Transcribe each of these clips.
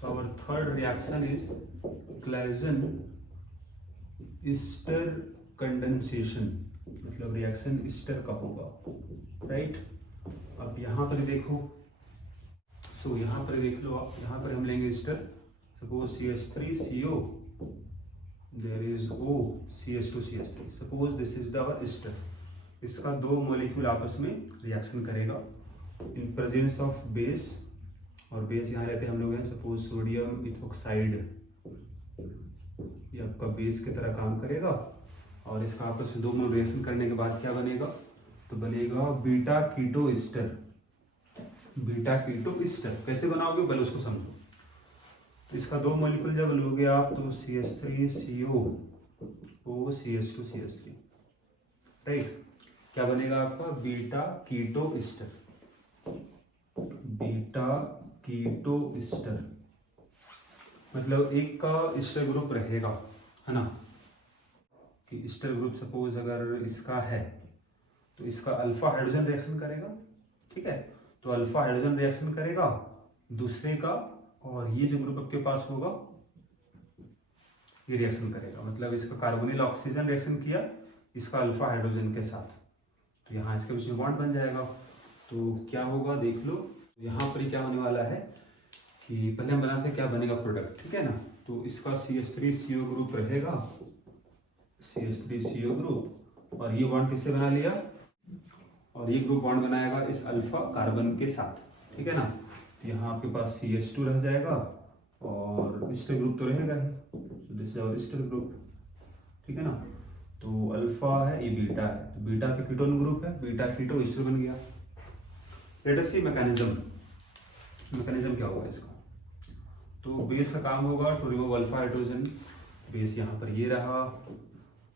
So our third reaction is Claisen ester condensation, मतलब reaction Easter का होगा, right. अब यहाँ पर देखो, सो यहाँ पर देख लो आप, यहाँ पर हम लेंगे ester, suppose CH3CO, there is O CH2CH3, suppose this is the ester. इसका दो मॉलिक्यूल आपस में रिएक्शन करेगा इन प्रेजेंस ऑफ बेस, और बेस यहाँ लेते हैं हम लोग हैं सपोज सोडियम इथोक्साइड, ये आपका बेस की तरह काम करेगा। और इसका आपस में दो मोल रिएक्शन करने के बाद क्या बनेगा, तो बनेगा beta keto ester. Beta keto ester कैसे बनाओगे पहले उसको समझो। तो इसका दो मॉलिक्यूल जब लोगे आप तो CH3CO O CH2CH3, राइट। क्या बनेगा आपका beta keto ester, beta keto ester, मतलब एक का ईस्टर ग्रुप रहेगा, है ना, कि ईस्टर ग्रुप सपोज अगर इसका है तो इसका अल्फा हाइड्रोजन रिएक्शन करेगा, ठीक है। तो अल्फा हाइड्रोजन रिएक्शन करेगा दूसरे का, और ये जो ग्रुप आपके पास होगा ये रिएक्शन करेगा, मतलब इसका कार्बोनिल ऑक्सीजन रिएक्शन किया इसका अल्फा हाइड्रोजन के साथ, तो यहाँ इसके बीच में बॉन्ड बन जाएगा। तो क्या होगा देख लो, यहाँ पर क्या होने वाला है कि पहले हम बनाते हैं क्या बनेगा प्रोडक्ट, ठीक है ना। तो इसका CH3CO ग्रुप रहेगा, CH3CO ग्रुप, और ये बॉन्ड किससे बना लिया, और ये ग्रुप बॉन्ड बनाएगा इस अल्फा कार्बन के साथ, ठीक है ना। तो यहाँ आपके पास CH2 रह जाएगा, और ईस्टर ग्रुप तो रहेगा ही, तो this is our ester group, ठीक है ना। तो अल्फा है, ये बीटा है, तो बीटा पे कीटोन ग्रुप है, बीटा कीटो ईस्टर बन गया। Let us see mechanism, mechanism क्या होगा इसका। तो बेस का काम होगा to remove alpha hydrogen, base यहाँ पर ये रहा,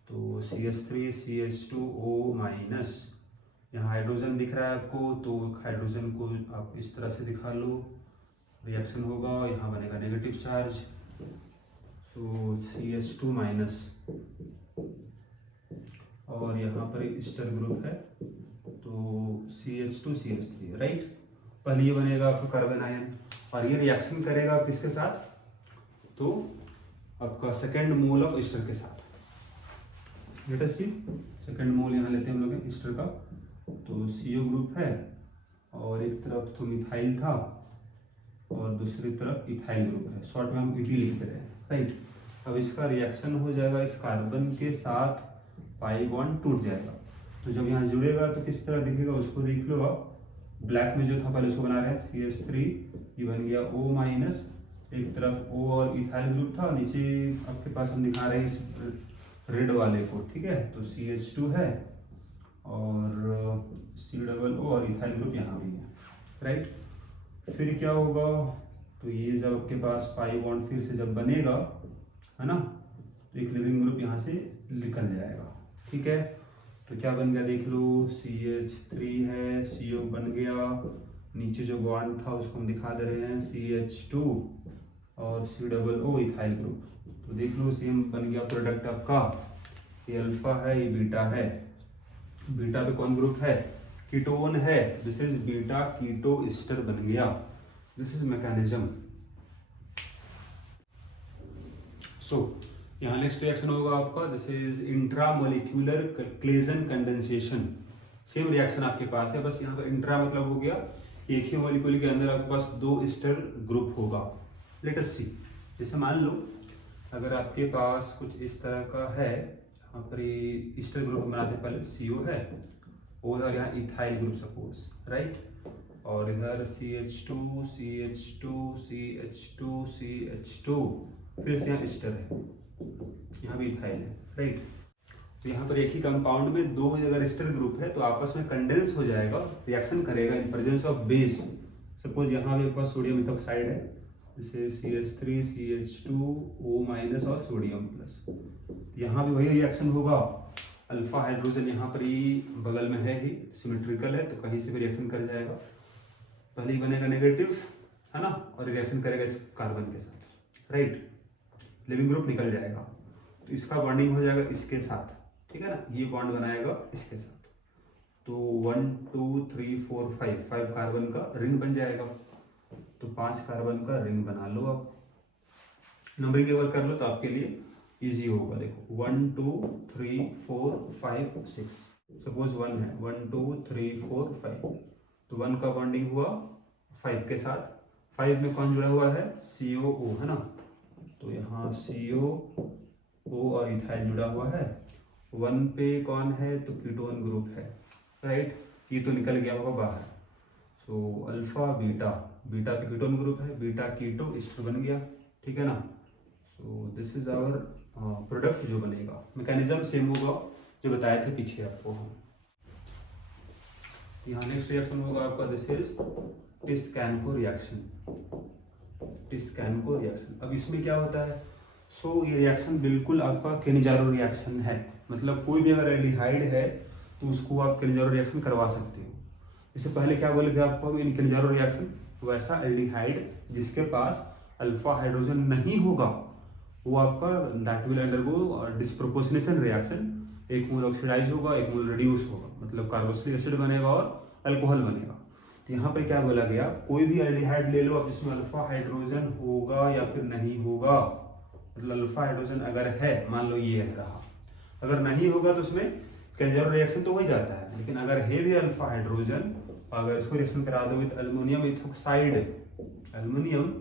तो CH3CH2O माइनस, यहाँ हाइड्रोजन दिख रहा है आपको, तो हाइड्रोजन को आप इस तरह से दिखा लो, रिएक्शन होगा, यहाँ बनेगा नेगेटिव चार्ज, सो CH2 माइनस, और यहाँ पर एक ईस्टर ग्रुप है तो CH2CH3, राइट। पहले ये बनेगा आपका कार्बन आयन, और ये रिएक्शन करेगा किसके साथ, तो आपका सेकेंड मोल ऑफ ईस्टर के साथ। लेट अस सी, सेकेंड मोल यहाँ लेते हैं हम लोग ईस्टर का, तो CO ग्रुप है, और एक तरफ तो मिथाइल था और दूसरी तरफ इथाइल ग्रुप है, शॉर्ट में हम इथी लिख रहे हैं, राइट। अब इसका रिएक्शन हो जाएगा इस कार्बन के साथ, पाई बॉन्ड टूट जाएगा, तो जब यहाँ जुड़ेगा तो किस तरह दिखेगा उसको देख लो आप। ब्लैक में जो था पहले उसको बना रहे हैं CH3, ये बन गया O माइनस, एक तरफ O और इथाइल ग्रुप था, नीचे आपके पास हम दिखा रहे हैं इस रेड वाले को, ठीक है। तो CH2 है और COO और इथाइल ग्रुप यहाँ भी है, राइट। फिर क्या होगा, तो ये जब आपके पास पाई बॉन्ड फिर से जब बनेगा, है ना, तो एक लिविंग ग्रुप यहाँ से निकल जाएगा, ठीक है। तो क्या बन गया देख लो, CH3 है, CO बन गया, नीचे जो बॉन्ड था उसको हम दिखा दे रहे हैं CH2 और COO इथाइल ग्रुप, तो देख लो सेम बन गया प्रोडक्ट आपका। ये अल्फा है, ये बीटा है, बीटा पे कौन ग्रुप है, कीटोन है, this is beta keto ester बन गया। This is mechanism. सो यहाँ नेक्स्ट रिएक्शन होगा आपका, this is intramolecular Claisen condensation. Same reaction आपके पास है, बस यहाँ पर इंट्रा मतलब हो गया एक ही मॉलिक्यूल के अंदर आपके पास दो ईस्टर ग्रुप होगा। लेट अस सी, जैसे मान लो अगर आपके पास कुछ इस तरह का है, यहाँ पर ईस्टर ग्रुप बनाते पहले CO है, O है, और यहाँ इथाइल ग्रुप सपोज, राइट, और इधर CH2 CH2 CH2 CH2, फिर से यहाँ ईस्टर है, यहाँ भी इथाइल है, राइट। तो यहाँ पर एक ही कंपाउंड में दो अगर ईस्टर ग्रुप है तो आपस में कंडेंस हो जाएगा, रिएक्शन करेगा in presence of base. Suppose यहाँ भी पास सोडियम इथोक्साइड है, जैसे CH3 CH2O माइनस और सोडियम प्लस, यहाँ भी वही रिएक्शन होगा। अल्फा हाइड्रोजन यहाँ पर ही बगल में है ही, सिमेट्रिकल है, तो कहीं से भी रिएक्शन कर जाएगा, पहले ही बनेगा नेगेटिव, है ना, और रिएक्शन करेगा इस कार्बन के साथ, राइट, लिविंग ग्रुप निकल जाएगा, तो इसका बॉन्डिंग हो जाएगा इसके साथ, ठीक है ना, ये बॉन्ड बनाएगा इसके साथ, तो 1 2 3 4 5 कार्बन का रिंग बन जाएगा। तो 5 कार्बन का रिंग बना लो। अब नंबरिंग एक बार कर लो तो आपके लिए इजी होगा। देखो 1 2 3 4 5 6, सपोज 1 है, 1 2 3 4 5, तो 1 का बॉन्डिंग हुआ 5 के साथ। 5 में कौन जुड़ा हुआ है? COO है ना, तो यहाँ COO और इथाइल जुड़ा हुआ है। 1 पे कौन है? तो कीटोन ग्रुप है, राइट। ये तो निकल गया होगा बाहर। सो अल्फा बीटा, बीटा पे कीटोन ग्रुप है, बीटा कीटो एस्टर बन गया, ठीक है ना। So this is our product जो बनेगा। मैकेनिज्म सेम होगा जो बताए थे पीछे आपको हम। यहाँ नेक्स्ट रिएक्शन होगा आपका, दिस इज टिस्कैनको रिएक्शन। टिस्कैनको रिएक्शन, अब इसमें क्या होता है? सो ये रिएक्शन बिल्कुल आपका केनिजारो रिएक्शन है, मतलब कोई भी अगर एल्डिहाइड है तो उसको आप केनिजारो रिएक्शन करवा सकते हो। इससे पहले क्या बोले थे आपको हम इन केनिजारो रिएक्शन, वैसा एल्डिहाइड जिसके पास अल्फा हाइड्रोजन नहीं होगा वो आपका that will undergo disproportionation reaction. एक मोल ऑक्सीडाइज होगा, एक मोल रिड्यूस होगा, मतलब कार्बोक्सिलिक एसिड बनेगा और अल्कोहल बनेगा। तो यहाँ पर क्या बोला गया, कोई भी एल्डिहाइड ले लो आप जिसमें अल्फा हाइड्रोजन होगा या फिर नहीं होगा, मतलब अल्फा हाइड्रोजन अगर है, मान लो ये रहा, अगर नहीं होगा तो उसमें केनिजारो रिएक्शन तो हो ही जाता है। लेकिन अगर है भी अल्फा हाइड्रोजन, अगर इसको रिएक्शन करा दो with aluminium ethoxide, aluminium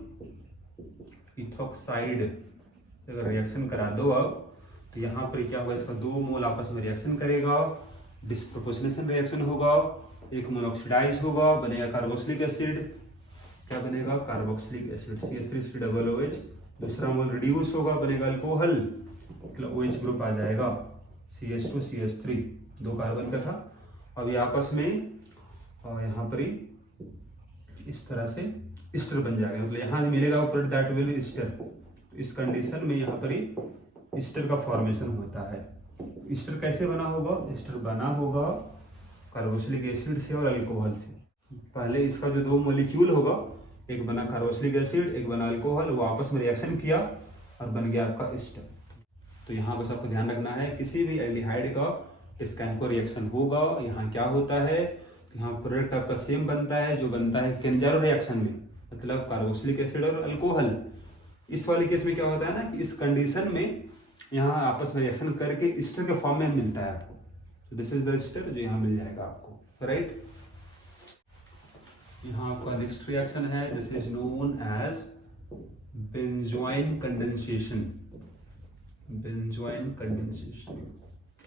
ethoxide अगर रिएक्शन करा दो अब, तो यहाँ पर क्या होगा, इसका 2 मोल आपस में रिएक्शन करेगा, डिस्प्रोपोर्शनेशन रिएक्शन होगा, एक मोल ऑक्सीडाइज होगा, बनेगा कार्बोक्सिलिक एसिड। क्या बनेगा? Carboxylic acid, CH3COOH। दूसरा मोल रिड्यूस होगा, बनेगा अल्कोहल, मतलब OH ग्रुप आ जाएगा, CH2CH3, 2 कार्बन का था। अब ये आपस में और यहाँ पर ही इस तरह से ईस्टर बन जाएगा, मतलब यहाँ मिलेगा product that will be Easter. इस कंडीशन में यहाँ पर ही ईस्टर का फॉर्मेशन होता है। ईस्टर कैसे बना होगा? ईस्टर बना होगा कार्बोक्सिलिक एसिड से और अल्कोहल से। पहले इसका जो 2 मॉलिक्यूल होगा, एक बना कार्बोक्सिलिक एसिड, एक बना अल्कोहल, वो आपस में रिएक्शन किया और बन गया आपका ईस्टर। तो यहाँ बस आपको ध्यान रखना है, किसी भी एल्डिहाइड का टिस्कैनको रिएक्शन होगा, यहाँ क्या होता है, यहाँ प्रोडक्ट आपका सेम बनता है जो बनता है केनिजारो रिएक्शन में, मतलब कार्बोक्सिलिक एसिड और अल्कोहल। इस वाले केस में क्या होता है ना कि इस कंडीशन में यहाँ आपस में रिएक्शन करके ईस्टर के फॉर्म में मिलता है आपको। तो दिस इज द ईस्टर जो यहाँ मिल जाएगा आपको, राइट। यहाँ आपका नेक्स्ट रिएक्शन है, this is known as benzoin condensation. Benzoin condensation,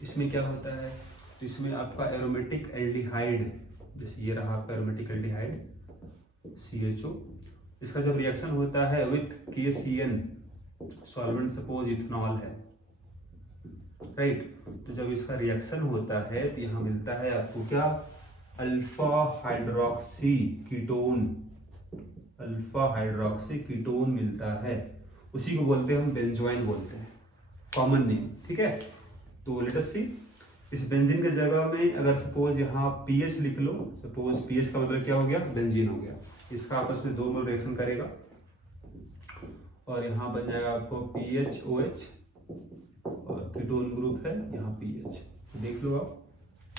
इसमें क्या होता है, तो इसमें आपका एरोमेटिक एल्डिहाइड, जैसे ये रहा आपका एरोमेटिक एल्डिहाइड CHO, इसका जब रिएक्शन होता है with KCN solvent, suppose ethanol है, राइट। तो जब इसका रिएक्शन होता है तो यहाँ मिलता है आपको क्या, alpha hydroxy ketone, alpha hydroxy ketone मिलता है, उसी को बोलते हैं हम बेंजोइन बोलते हैं, कॉमन नेम, ठीक है। तो लेट अस सी, इस बेंजीन के जगह में अगर सपोज यहाँ पीएच लिख लो, सपोज पीएच का मतलब क्या हो गया, बेंजीन हो गया। इसका आपस में 2 मोल रिएक्शन करेगा और यहाँ बन जाएगा आपको PHOH और कीटोन ग्रुप है यहाँ PH। देख लो आप,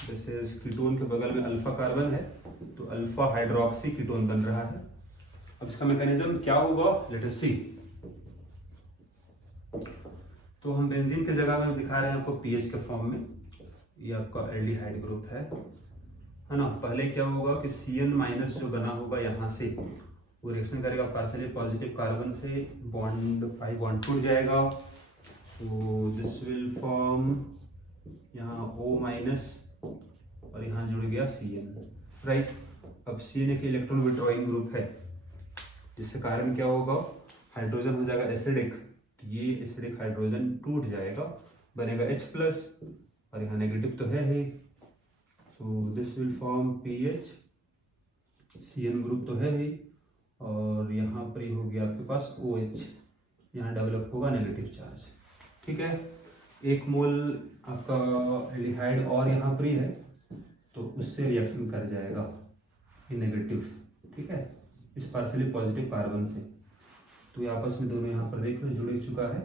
जैसे कीटोन के बगल में अल्फा कार्बन है तो अल्फा हाइड्रोक्सी कीटोन बन रहा है। अब इसका मैकेनिज्म क्या होगा, लेट अस सी। तो हम बेंजीन के जगह में दिखा रहे हैं आपको पीएच के फॉर्म में, ये आपका एल्डिहाइड ग्रुप है ना। पहले क्या होगा कि CN- जो बना होगा यहाँ से वो रिएक्शन करेगा पार्शियली पॉजिटिव कार्बन से, बॉन्ड पाई बॉन्ड टूट जाएगा, तो दिस विल फॉर्म यहाँ O- और यहाँ जुड़ गया CN, राइट। अब CN एक इलेक्ट्रॉन विड्रॉइंग ग्रुप है, जिसके कारण क्या होगा, हाइड्रोजन हो जाएगा एसिडिक, तो ये एसिडिक हाइड्रोजन टूट जाएगा, बनेगा H+ और यहाँ नेगेटिव तो है ही, so this will form PH, CN group तो है ही, और यहाँ पर ही हो गया आपके पास OH, यहाँ डेवलप होगा नेगेटिव चार्ज, ठीक है। 1 मोल आपका एल्डिहाइड और यहाँ पर ही है तो उससे रिएक्शन कर जाएगा ये नेगेटिव, ठीक है, इस पार्शियली पॉजिटिव कार्बन से। तो ये आपस में दोनों यहाँ पर देख लो जुड़ चुका है।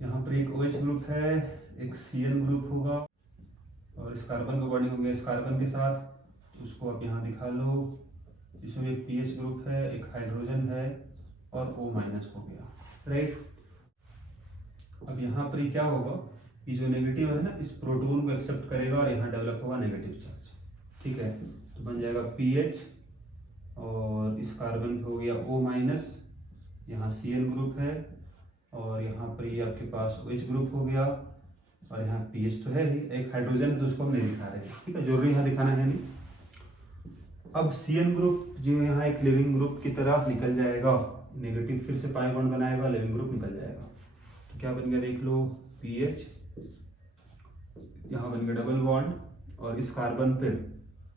यहाँ पर एक OH ग्रुप है, एक CN ग्रुप होगा और इस कार्बन का बॉन्डिंग हो गया इस कार्बन के साथ, तो उसको आप यहाँ दिखा लो इसमें एक पीएच ग्रुप है, एक हाइड्रोजन है और O- हो गया, राइट। अब यहाँ पर क्या होगा, ये जो नेगेटिव है ना, इस प्रोटॉन को एक्सेप्ट करेगा और यहाँ डेवलप होगा नेगेटिव चार्ज, ठीक है। तो बन जाएगा पीएच और इस कार्बन पे हो गया O-, यहाँ Cl ग्रुप है और यहाँ पर ये आपके पास OH ग्रुप हो गया और यहाँ पीएच तो है ही, एक हाइड्रोजन है तो उसको हम नहीं दिखा रहे हैं, ठीक है, जरूरी यहाँ दिखाना है नहीं। अब Cl ग्रुप जो यहाँ एक लिविंग ग्रुप की तरह निकल जाएगा, नेगेटिव फिर से पाई बॉन्ड बनाएगा, लिविंग ग्रुप निकल जाएगा। तो क्या बन गया देख लो, पीएच, यहाँ बन गया डबल बॉन्ड और इस कार्बन पे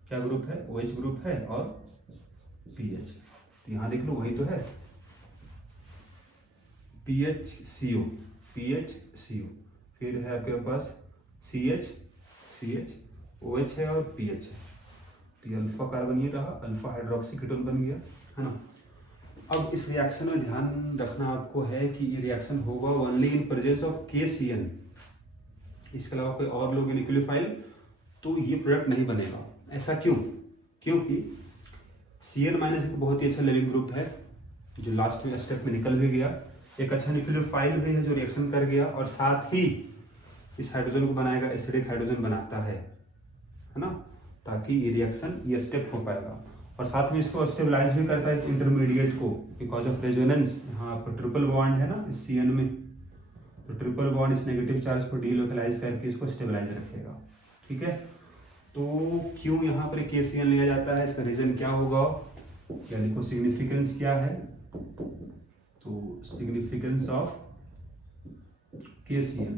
क्या ग्रुप है, OH ग्रुप है और पीएच। तो यहाँ देख लो वही तो है, PHCO, PHCO, फिर है आपके पास CH, OH है और PH है। तो ये अल्फा कार्बन ये रहा, अल्फा हाइड्रोक्सी कीटोन बन गया, है ना। अब इस रिएक्शन में ध्यान रखना आपको है कि ये रिएक्शन होगा only in presence of KCN, इसके अलावा कोई और लोग न्यूक्लियोफाइल तो ये प्रोडक्ट नहीं बनेगा। ऐसा क्यों? क्योंकि Cn- एक बहुत ही अच्छा लिविंग ग्रुप है जो लास्ट में स्टेप में निकल भी गया, एक अच्छा न्यूक्लियोफाइल भी है जो रिएक्शन कर गया और साथ ही इस हाइड्रोजन को बनाएगा, एसिडिक हाइड्रोजन बनाता है ना, ताकि ये रिएक्शन ये स्टेप हो पाएगा और साथ में इसको स्टेबलाइज भी करता है इस इंटरमीडिएट को, बिकॉज ऑफ रेजोनेंस। यहाँ आपको ट्रिपल बॉन्ड है ना इस Cn में, तो ट्रिपल बॉन्ड इस नेगेटिव चार्ज को डीलोकलाइज करके इसको स्टेबलाइज रखेगा, ठीक है। तो क्यों यहाँ पर KCN लिया जाता है, इसका रीजन क्या होगा, क्या लिखो, सिग्निफिकेंस क्या है, तो सिग्निफिकेंस ऑफ KCN,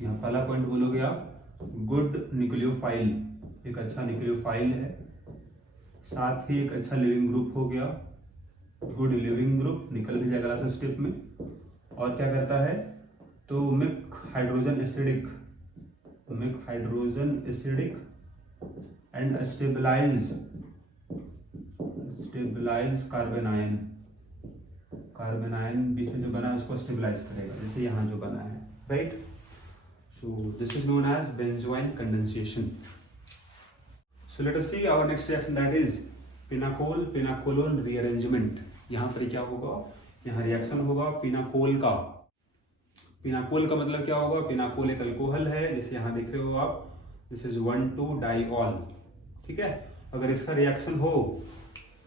यहाँ पहला पॉइंट बोलोगे आप, गुड न्यूक्लियोफाइल, एक अच्छा न्यूक्लियोफाइल है, साथ ही एक अच्छा लिविंग ग्रुप हो गया, गुड लिविंग ग्रुप, निकल भी जाएगा लास्ट स्टेप में, और क्या करता है, तो make hydrogen acidic and stabilise carbanion बीच में जो बना है उसको स्टेबलाइज करेगा, जैसे यहाँ जो बना है, right. So this is known as benzoyl condensation. So let us see our next reaction, that is pinacolone rearrangement. यहाँ पर क्या होगा, यहाँ रिएक्शन होगा पिनाकोल का। पिनाकोल का मतलब क्या होगा, पिनाकोल एक अल्कोहल है, जैसे यहाँ देख रहे हो आप, दिस इज 1,2-डाइऑल, ठीक है। अगर इसका रिएक्शन हो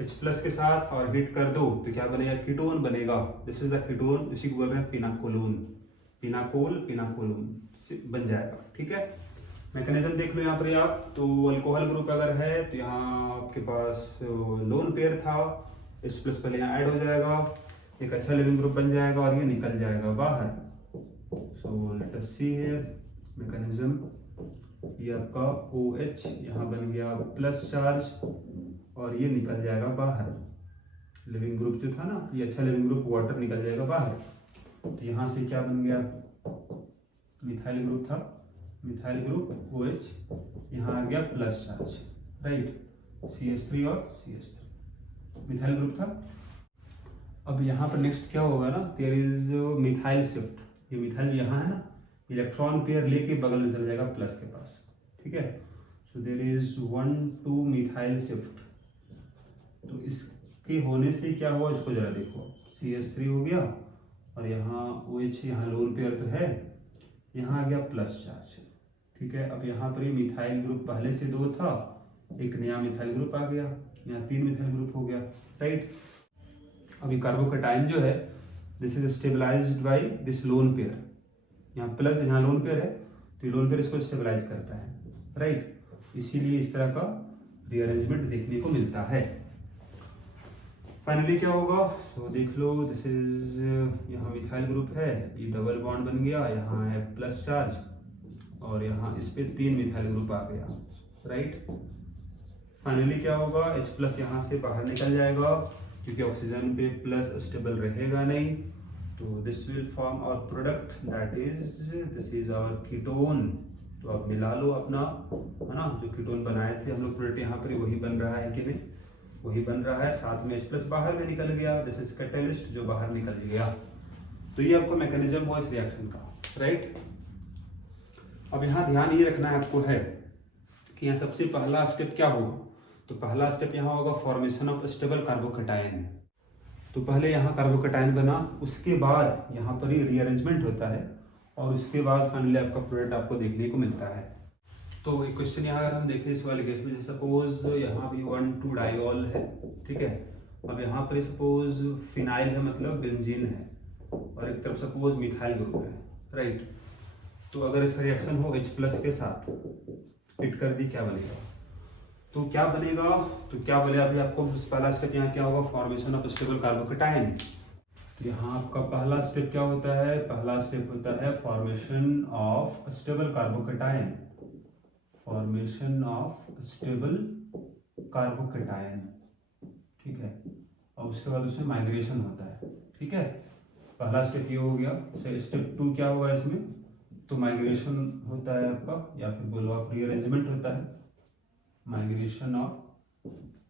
H+ के साथ और हीट कर दो तो क्या बनेगा, कीटोन बनेगा, दिस इज द कीटोन, इसी को बोल रहे हैं पिनाकोलोन, पिनाकोलोन बन जाएगा, ठीक है। मैकेनिज्म देख लो यहाँ पर आप, तो अल्कोहल ग्रुप अगर है तो यहाँ आपके पास लोन पेयर था, H+ पहले यहाँ ऐड हो जाएगा, एक अच्छा लिविंग ग्रुप बन जाएगा और ये निकल जाएगा बाहर। सो let us see here mechanism, ये आपका OH यहाँ बन गया प्लस चार्ज और ये निकल जाएगा बाहर, लिविंग ग्रुप जो था ना, ये अच्छा लिविंग ग्रुप वाटर निकल जाएगा बाहर। तो यहाँ से क्या बन गया, मिथाइल ग्रुप था, मिथाइल ग्रुप OH, यहाँ आ गया प्लस चार्ज, राइट, CH3 और CH3 मिथाइल ग्रुप था। अब यहाँ पर नेक्स्ट क्या होगा ना, देयर इज मिथाइल शिफ्ट, ये मिथाइल यहाँ है ना, इलेक्ट्रॉन पेयर लेके बगल में चल जाएगा प्लस के पास, ठीक है। So there is 1,2 methyl shift, तो इसके होने से क्या हुआ, इसको जरा देखो, CH3 हो गया और यहाँ OH, यहाँ लोन पेयर तो है, यहाँ आ गया प्लस चार्ज, ठीक है। अब यहाँ पर ये मिथाइल ग्रुप पहले से 2 था, एक नया मिथाइल ग्रुप आ गया, यहाँ 3 मिथाइल ग्रुप हो गया, राइट। अभी कार्बोकेटाइन जो है, this is stabilised by this lone pair, यहाँ प्लस यहाँ लोन पेयर है तो ये लोन पेयर इसको स्टेबलाइज करता है, राइट। इसीलिए इस तरह का रीअरेंजमेंट देखने को मिलता है। फाइनली क्या होगा, सो देख लो, दिस इज यहाँ मिथाइल ग्रुप है, ये डबल बॉन्ड बन गया, यहाँ है प्लस चार्ज और यहाँ इस पे 3 मिथाइल ग्रुप आ गया, राइट। फाइनली क्या होगा, H+ यहाँ से बाहर निकल जाएगा क्योंकि ऑक्सीजन पे प्लस स्टेबल रहेगा नहीं, तो this will form our product, that is this is our ketone. तो अब मिला लो अपना, है ना, जो कीटोन बनाए थे हम लोग प्रोडक्ट, यहाँ पर वही बन रहा है कि नहीं, वही बन रहा है, साथ में H+ बाहर में निकल गया, दिस इज कैटलिस्ट जो बाहर निकल गया। तो ये आपको मैकेनिज्म हुआ इस रिएक्शन का, राइट। अब यहाँ ध्यान ये रखना है आपको है कि यहाँ सबसे पहला स्टेप क्या होगा, तो पहला स्टेप यहाँ होगा फॉर्मेशन ऑफ स्टेबल कार्बोकेटायन। तो पहले यहाँ कार्बोकेटायन बना, उसके बाद यहाँ पर ही रीअरेंजमेंट होता है और उसके बाद फाइनली आपका प्रोडक्ट आपको देखने को मिलता है। तो एक क्वेश्चन यहाँ अगर हम देखें इस वाले केस में, सपोज यहाँ भी 1,2 डाइऑल है, ठीक है। अब यहाँ पर सपोज फिनाइल है, मतलब बेंजीन है, और एक तरफ सपोज मिथाइल ग्रुप है, राइट। तो अगर इसका रिएक्शन हो H+ के साथ, हिट कर दी, क्या बनेगा? तो क्या बनेगा, तो क्या बोले अभी आपको, पहला स्टेप यहाँ क्या होगा, फॉर्मेशन ऑफ स्टेबल कार्बोकेटायन। तो यहाँ आपका पहला स्टेप क्या होता है, पहला स्टेप होता है formation of stable carbocation, formation of stable carbocation, ठीक है। और उसके बाद उसमें माइग्रेशन होता है, ठीक है। पहला स्टेप ये हो गया। स्टेप 2 क्या होगा इसमें, तो माइग्रेशन होता है आपका, या फिर बोलो आप रीअरेंजमेंट होता है, migration of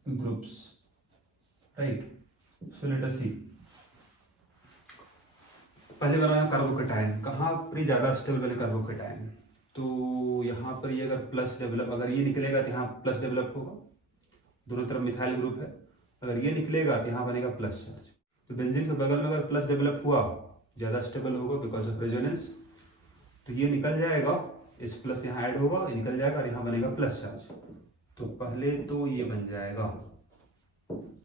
groups, right. So let us see, पहले बनाया कार्बोकेटायन, कहाँ पर ज्यादा स्टेबल बने कार्बोकेटायन, तो यहाँ पर ये अगर प्लस डेवलप, अगर ये निकलेगा तो यहाँ प्लस डेवलप होगा, दोनों तरफ मिथाइल ग्रुप है, अगर ये निकलेगा तो यहाँ बनेगा प्लस चार्ज। तो बेंजीन के बगल में अगर प्लस डेवलप हुआ, ज़्यादा स्टेबल होगा बिकॉज ऑफ रेजोनेंस, तो ये निकल जाएगा, H+ यहाँ ऐड होगा, ये निकल जाएगा और यहाँ बनेगा प्लस चार्ज। तो पहले तो ये बन जाएगा,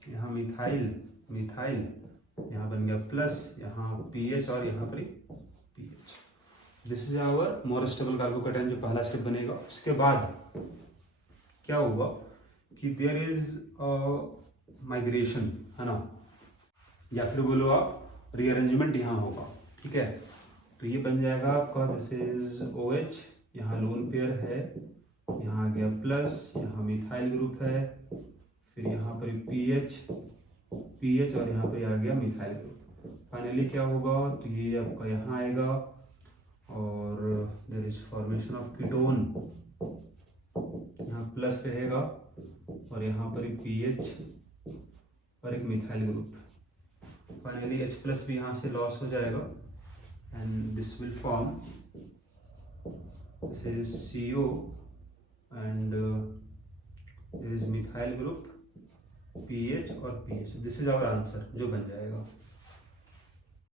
यहाँ मिथाइल मिथाइल, यहाँ बन गया प्लस, यहाँ PH और यहाँ पर PH। This is our more stable carbocation, जो पहला स्टेप बनेगा। उसके बाद क्या होगा कि देयर इज माइग्रेशन, है ना, या फिर बोलो आप रीअरेंजमेंट यहाँ होगा, ठीक है। तो ये बन जाएगा आपका, दिस इज OH, यहाँ लोन पेयर है, यहाँ आ गया प्लस, यहाँ मिथाइल ग्रुप है, फिर यहाँ पर PH और यहाँ पर आ गया मिथाइल ग्रुप। फाइनली क्या होगा, तो ये आपका यहाँ आएगा और there is formation of ketone, यहाँ प्लस रहेगा और यहाँ पर PH और एक मिथाइल ग्रुप। फाइनली H+ भी यहाँ से लॉस हो जाएगा and this will form, this is CO and there is methyl group, PH और PH। This is our answer, जो बन जाएगा।